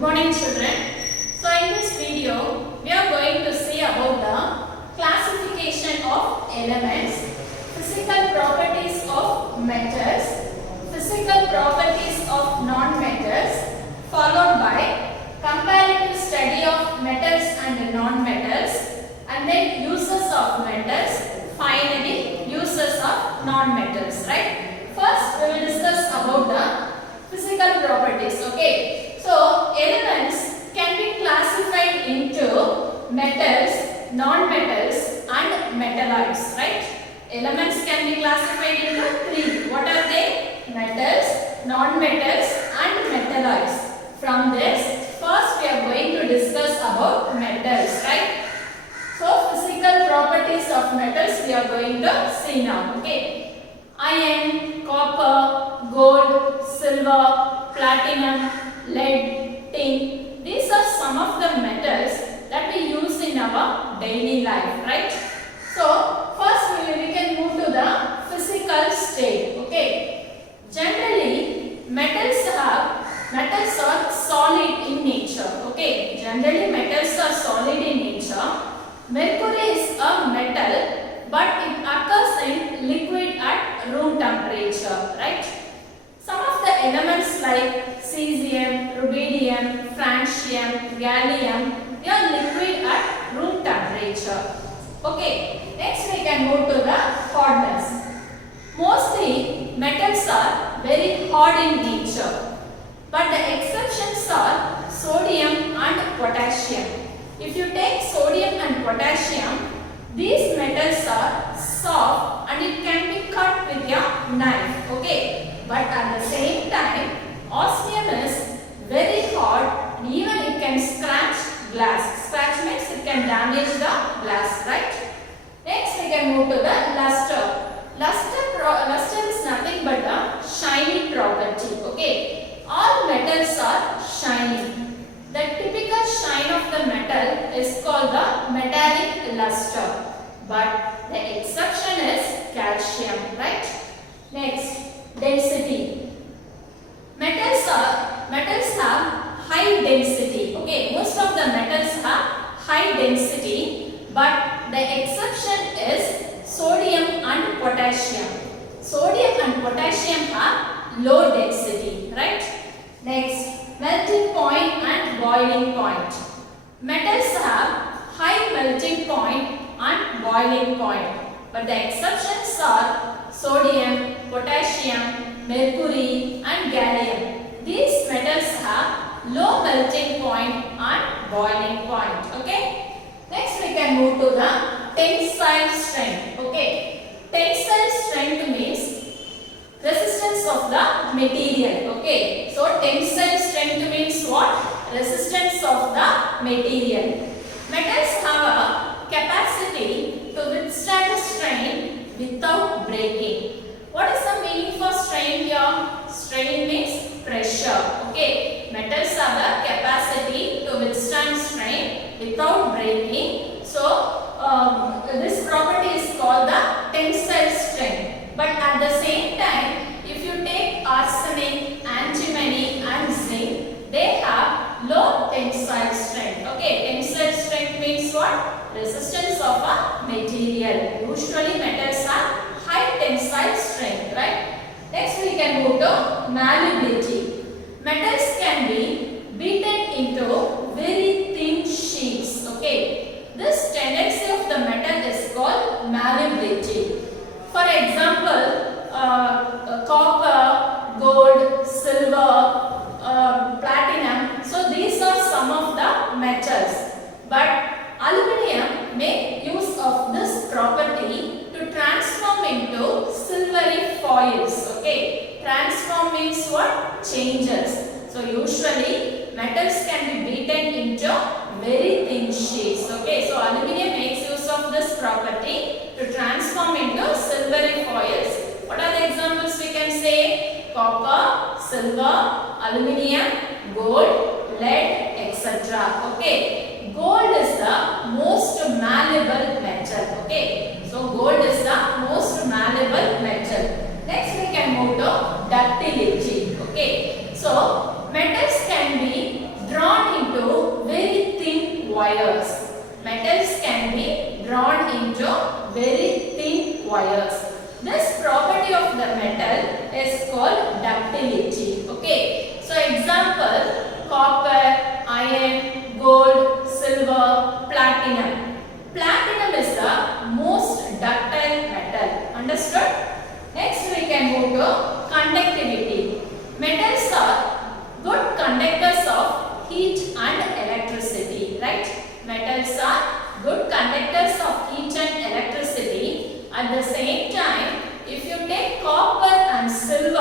Good morning children. So in this video we are going to see about the classification of elements, physical properties of metals, physical properties of non-metals, followed by comparative study of metals and non-metals, and then uses of metals, finally uses of non-metals, right? First we will discuss about the physical properties, okay? So, elements can be classified into metals, non-metals and metalloids, right? Elements can be classified into three. What are they? Metals, non-metals and metalloids. From this, first we are going to discuss about metals, right? So, physical properties of metals we are going to see now, okay? Iron, copper, gold, silver, platinum, lead, tin. These are some of the metals that we use in our daily life, right? So, first we can move to the physical state, okay? Generally, metals are solid in nature, okay? Generally, metals are solid in nature. Mercury is a metal, but it occurs in liquid at room temperature, right? Some of the elements like cesium, rubidium, francium, gallium, they are liquid at room temperature. Okay, next we can move to the hardness. Mostly metals are very hard in nature, but the exceptions are sodium and potassium. If you take sodium and potassium, these metals are soft and it can be cut with your knife, okay? But at the same time, osmium is very hard and even it can scratch glass. Scratch means it can damage the glass, right? Next we can move to the luster. Luster is nothing but a shiny property, okay? All metals are shiny. The typical shine of the metal is called the metallic luster. But the exception is calcium, right? Next, density. Metals have high density, okay? Most of the metals have high density, but the exception is sodium and potassium. Sodium and potassium have low density, right? Next, melting point and boiling point. Metals have high melting point and boiling point, but the exceptions are sodium, potassium, mercury and gallium. These metals have low melting point and boiling point, okay? Next we can move to the tensile strength, okay? Tensile strength means resistance of the material, okay? So tensile strength means what? Resistance of the material. Metals have a capacity to withstand strain without breaking. What is the meaning for strain here? Strain means pressure, okay? Metals have the capacity to withstand strain without breaking. So this property is called the tensile strength. But at the same time, if you take arsenic, antimony and zinc, they have low tensile strength, okay? Tensile strength means what? Resistance of a material. Usually metals have high tensile strength, right? Next we can move to malleability. Metals can be beaten into very thin sheets, okay? This tendency of the metal is called malleability. For example, copper, gold, silver, platinum. So these are some of the metals. But aluminium make use of this property to transform into silvery foils, okay? Transform means what? Changes. So usually metals can be beaten into very thin sheets, okay? So aluminium makes use of this property to transform into silvery foils. What are the examples we can say? Copper, silver, aluminium, gold, lead, etc. Okay? Gold is the most malleable metal, okay? So gold is the most malleable metal. Next we can move to ductility, okay? So metals can be drawn wires. Metals can be drawn into very thin wires. This property of the metal is called ductility. Okay. So example, copper, iron, gold, silver, platinum. Platinum is the most ductile metal. Understood? Next we can move to conductivity. Metals are good conductors of heat and electricity, right? Metals are good conductors of heat and electricity. At the same time, if you take copper and silver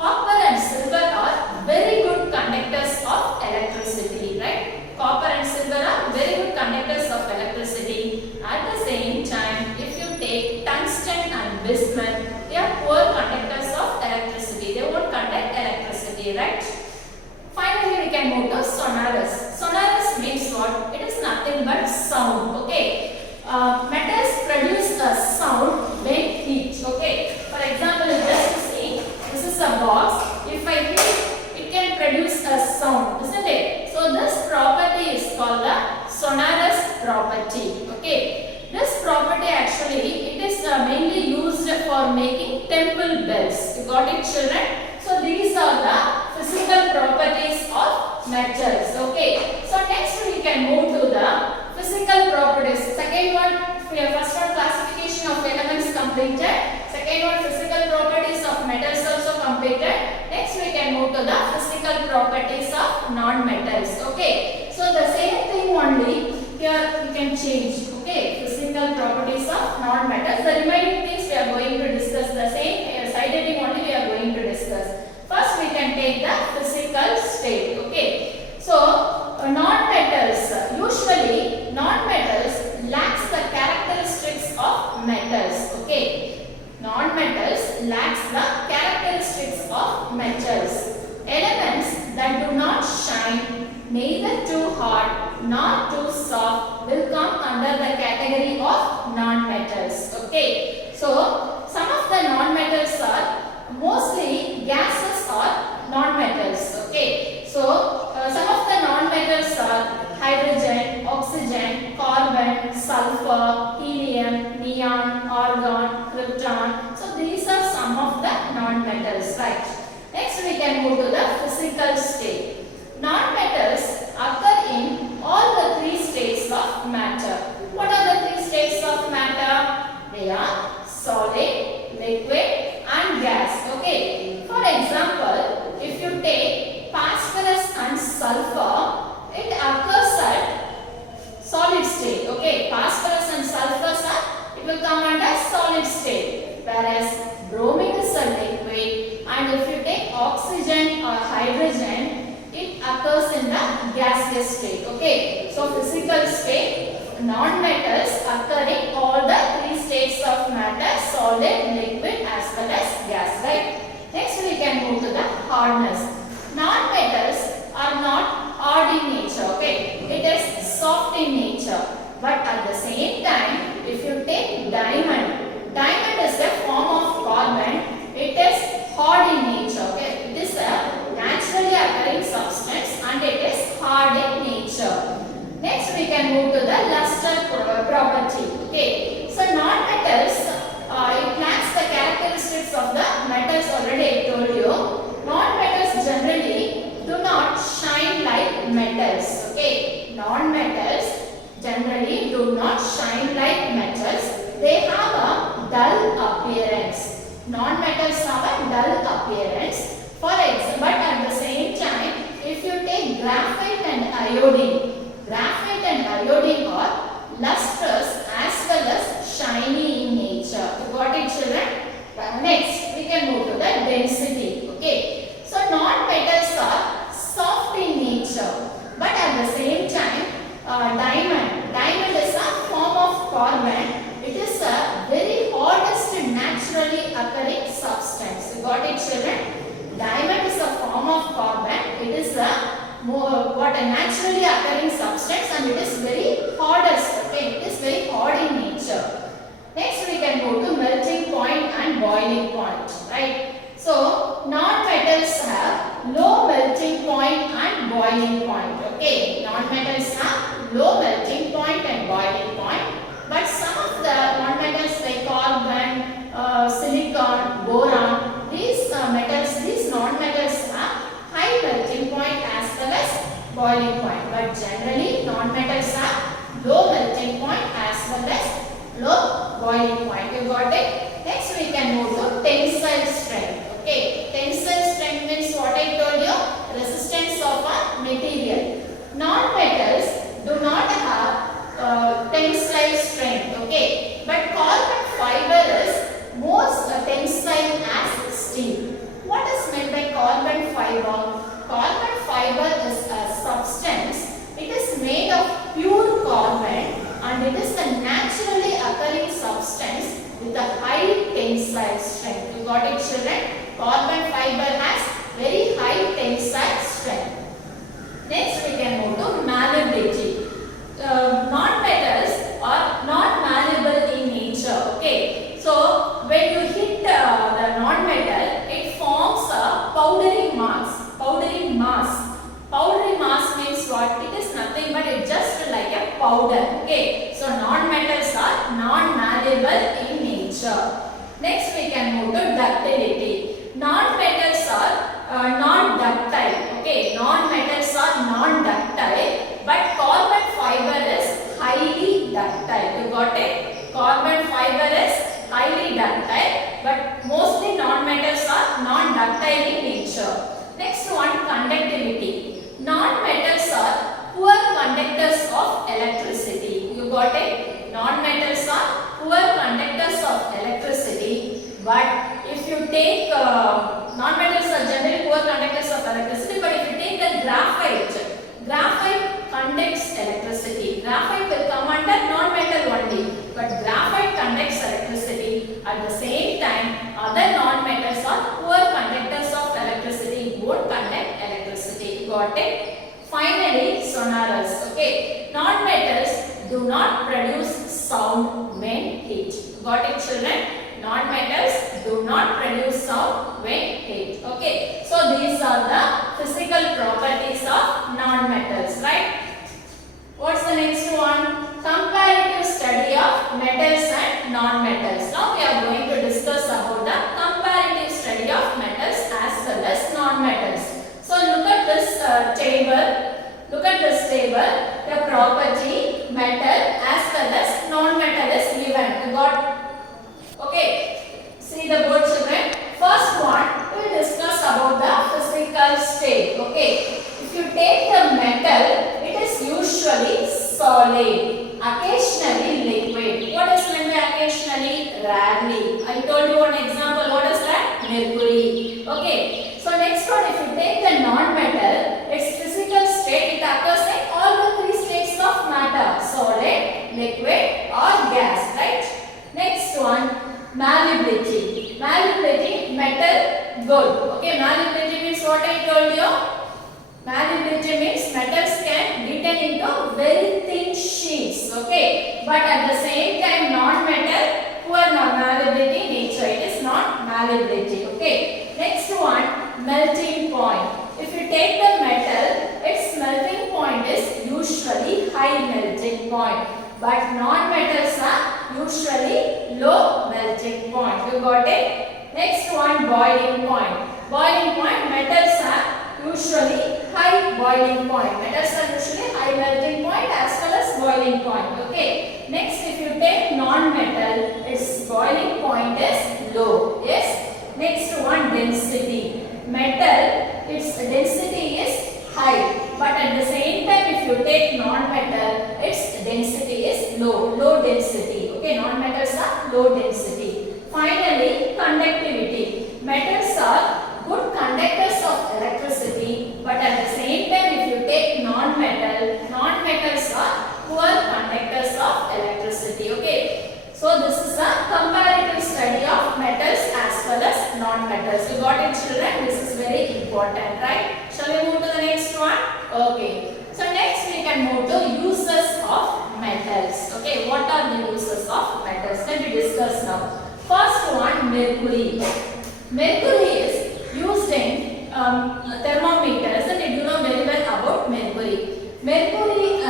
are very good conductors of electricity, right? Copper and silver are very good conductors of electricity. At the same time, if you take tungsten and bismuth, they are poor conductors of electricity. They won't conduct electricity, right? Finally, we can move to sonorous. Sonorous means what? It is nothing but sound. Okay. Metals produce a sound when heat. Okay. For example, just see, this is a box. If I heat, it can produce a sound, isn't it? So this property is called the sonorous property. Okay. This property actually it is mainly used for making temple bells. You got it, children? So these are the physical properties of metals. Okay. So next we can move to the physical properties. Second one, first one classification of elements completed. Second one, physical properties of metals also completed. Next we can move to the physical properties of non-metals. Okay. So the same thing only here we can change. Okay. Physical properties of non-metals. The remaining things we are going to discuss. The same side heading only we are going to discuss. First we can take the physical state. Okay. So non-metals, usually non-metals lacks the characteristics of metals. Okay. Non-metals lacks the characteristics of metals. Elements that do not shine, neither too hard nor too soft, will come under the category of non-metals. Okay. So some of the non-metals are mostly gases or non-metals. Okay. So some of the non-metals are hydrogen, oxygen, carbon, sulfur, helium, neon, argon, krypton. So these are some of the non-metals, right? Next we can move to the physical state. Non-metals occur in all the three states of matter. What are the three states of matter? They are solid, liquid and gas. Okay. For example, if you take phosphorus and sulfur, it occurs at solid state. Okay. Phosphorus and sulfur it will come under solid state, whereas bromine is a liquid, and if you take oxygen or hydrogen, it occurs in the gaseous state. Okay. So physical state, non-metals occur in all the three states of matter, solid, liquid as well as gas, right? Next we can move to the hardness. Non-metals are not hard in nature. Okay. It is soft in nature. But at the same time, if you take diamond, diamond is a form of carbon. It is hard in nature. Okay. It is a naturally occurring substance and it is hard in nature. Next we can move to the luster property. Okay. So non-metals, it lacks the characteristics of the metals already I told you. Non-metals generally do not shine like metals. Okay. Non-metals generally do not shine like metals. They have a dull appearance. Non-metals have a dull appearance. For example, but at the same time, if you take graphite and iodine are lustrous as well as shiny in nature. You got it, children? Next, we can move to the density. Okay. So non-metals are soft in nature, but at the same time, diamond is a form of carbon. It is a very hardest naturally occurring substance. You got it, children? Diamond is a form of carbon. It is a naturally occurring substance and it is very hardest. Okay, it is very hard in nature. Next we can go to melting point and boiling point. Right. So non-metals have low melting point and boiling point. Okay, non-metals have low melting point and boiling point. But some of the non-metals like carbon, silicon, boron, these metals, these non-metals have high melting point as well as boiling point. But generally non-metals have low melting point as well as low boiling point. You got it? Next we can move to tensile strength. Okay, tensile strength means what I told you, resistance of a material. Non-metals do not have tensile strength. Okay, but carbon fiber is most tensile as steel. What is meant by carbon fiber? Carbon fiber is a substance. It is made of pure carbon and it is a naturally occurring substance with a high tensile strength. You got it, children? Carbon fiber has very high tensile strength. Next we can move to malleability. Non-metals are not malleable in nature. Okay, so when you hit the non-metal, it forms a powdery mass. Powdery mass. Powdery mass means what? It is nothing but it just like a powder. Okay, so non-metals are non-malleable in nature. Next we can move to ductility. Non-metals are non-ductile. Okay, non-metals are non-ductile, but carbon fiber is highly ductile. You got it? Carbon fiber is highly ductile, but mostly non-metals are non-ductile in nature. Next one, conductivity. Non-metals are poor conductors of electricity. You got it? Non-metals are poor conductors of electricity, but if you take non-metals are generally poor conductors of electricity, but if you take the graphite conducts electricity. Graphite will come under non-metal only, but graphite conducts electricity. At the same time, other non-metals are poor conductors of electricity, won't conduct electricity. Got it? Finally, sonorous. Okay, non-metals do not produce sound when hit. Got it, children? Non-metals do not produce sound when hit. Okay, so these are the physical properties of non-metals, right? What's the next one? Comparative study of metals and non-metals. Now we are going to discuss about the comparative study of metals as well as non-metals. So look at this table. Look at this table. The property metal as well as non-metal is given. You got? Okay. See the board, children. First one, we will discuss about the physical state. Okay. If you take the metal, it is usually solid, occasionally liquid. What is meant by occasionally? Rarely. I told you one example. What is that? Mercury. Okay. So next one, if you take the non-metal, its physical state, it occurs in all the three states of matter: solid, liquid, or gas. Right? Next one, malleability. Malleability, metal, gold. Okay, malleability means what I told you. Malleability means metals can be turned into very thin sheets. Okay, but at the same time, non-metal, poor malleability nature. It is not malleability. Okay. Next one, melting point. If you take the metal, its melting point is usually high melting point, but non-metals are usually low melting point. You got it? Next one, boiling point. Boiling point, metals are usually high boiling point. Metals are usually high melting point as well as boiling point. Okay. Next, if you take non-metal, its boiling point is low. Yes. Next one, density. Metal, its density is high, but at the same time, if you take non-metal, its density is low. Low density. Okay. Non-metals are low density. Finally, conductivity. Metals are good conductors of electricity, but at the same time, if you take non-metal, non-metals are poor conductors of electricity. Okay. So this is a comparative study of metals as well as non-metals. You got it, children? This is very important, right? Shall we move to the next one? Okay. So next we can move to uses of metals. Okay. What are the uses of metals? Let me discuss now. First one, mercury. Mercury is used in thermometers, and you know very well about mercury. Mercury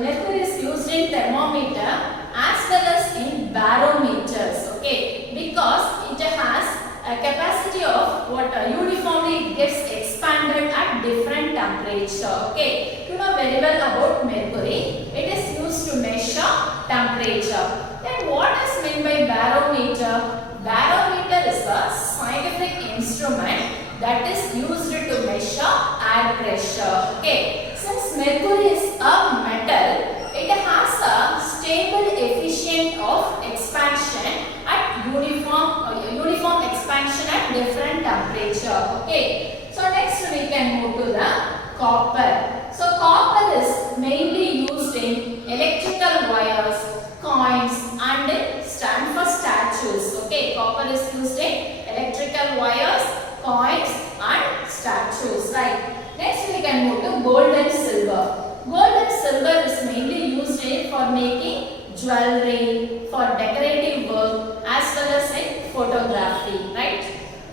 mercury is used in thermometer as well as in barometers, okay, because it has a capacity of water uniformly gets expanded at different temperature, okay. You know very well about mercury. It is used to measure temperature. Then what is meant by barometer? Barometer is a scientific instrument that is used to measure air pressure, okay. Since mercury is a metal, it has a stable efficient of expansion at uniform expansion at different temperature, okay. So next we can move to the copper. So copper is mainly used in electrical wires, coins and stand for statues, okay. Copper is used in electrical wires, coins and statues, right. Next we can move to gold and silver. Gold and silver is mainly used for making jewelry, for decorative work as well as in photography, right.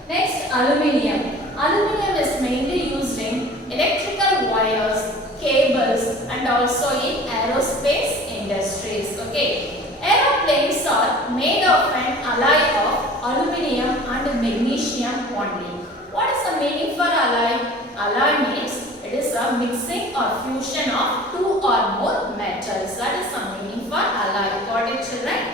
Next, aluminium. Aluminium is mainly used in electrical wires, cables and also in aerospace industries, okay. Aeroplanes are made of an alloy of aluminium and magnesium only. What is the meaning for alloy? Alloy means it is a mixing or fusion of two or more metals. That is the meaning for alloy. Got it, children?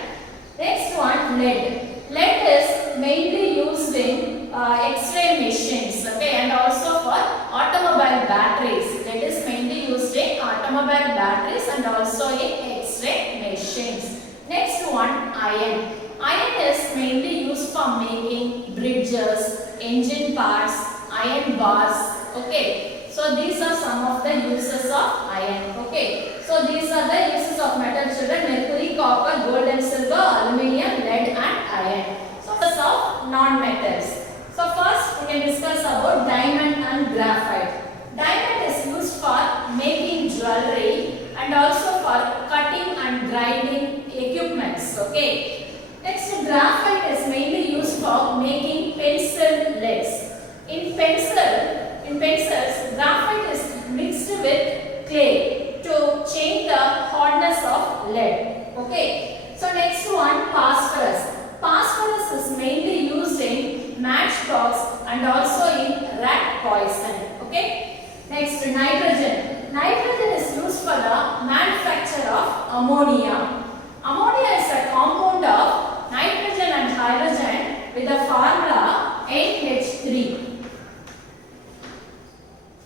Next one, lead. Lead is mainly used in X-ray machines, okay, and also for automobile batteries. Lead is mainly used in automobile batteries and also in X-ray machines. Next one, iron. Iron is mainly used for making bridges, engine parts, iron bars, okay. So these are some of the uses of iron, okay. So these are the uses of metal, children: mercury, copper, gold and silver, aluminium, lead and iron. So first of non-metals. So first we can discuss about diamond and graphite. Diamond is used for making jewelry and also for cutting and grinding equipments, okay. Next, graphite is mainly used for making pencil leads. In pencils, graphite is mixed with clay to change the hardness of lead, okay. So next one, phosphorus. Phosphorus is mainly used in matchbox and also in rat poison, okay. Next, nitrogen. Nitrogen is used for the manufacture of ammonia. Ammonia is a compound of nitrogen and hydrogen with the formula NH3.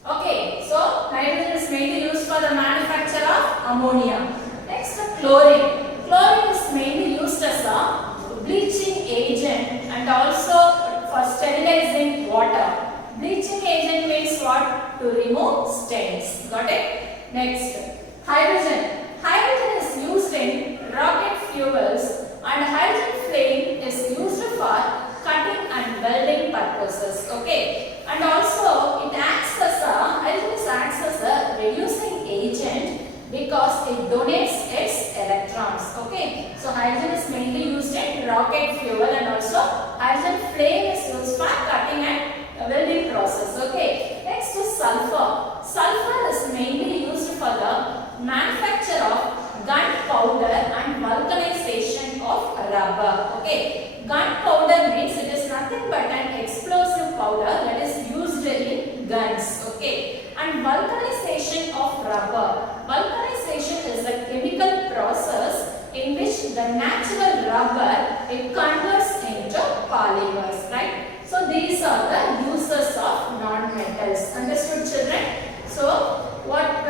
Okay, so nitrogen is mainly used for the manufacture of ammonia. Next, chlorine. Chlorine is mainly used as a bleaching agent and also for sterilizing water. Bleaching agent means what? To remove stains. Got it? Next, hydrogen. Hydrogen is used in rocket fuels and hydrogen flame is used for cutting and welding purposes, okay. And also it acts as a reducing agent because it donates its electrons, okay. So hydrogen is mainly used in rocket fuel and also hydrogen flame is used for cutting and welding process, okay. Next is sulfur. Sulfur is mainly used for the manufacture of gunpowder and vulcanization of rubber, okay. Gunpowder means it is nothing but an explosive powder that is used in guns, okay. And vulcanization of rubber. Vulcanization is a chemical process in which the natural rubber it converts into polymers, right. So these are the uses of non-metals. Understood, children? So what